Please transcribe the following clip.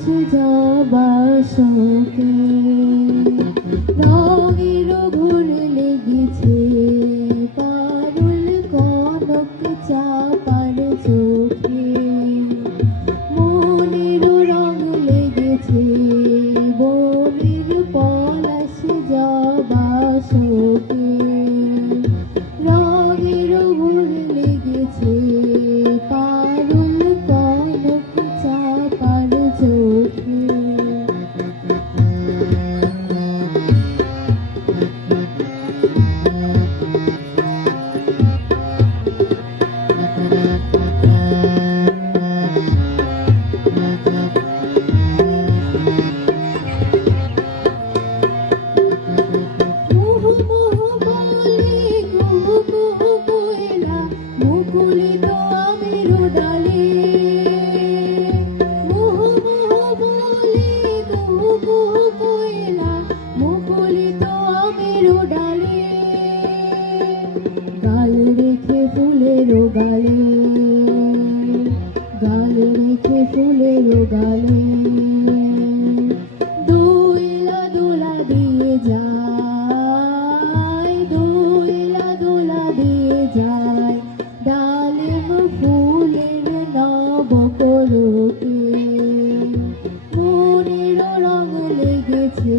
জবা শোকে রঙের ঘোর লেগেছে পারুল কনক চাপার চোখে মনের রং লেগেছে বনের পলাশ জবা শোকে রঙের ঘোর লেগেছে পারুল কনক চাপার চোখে মুকুলিত আমের ডালে মোহ মোহ বলে কুহু কুহু কোয়েলা মুকুলিত আমের ডালে গাল রেখে ফুলের গালে গাল রেখে ফুলের গালে দোলা দোলা দিয়ে যায় দোলা দোলা দিয়ে যায় ডালিম ফুলের নব করতে মনের রং লেগেছে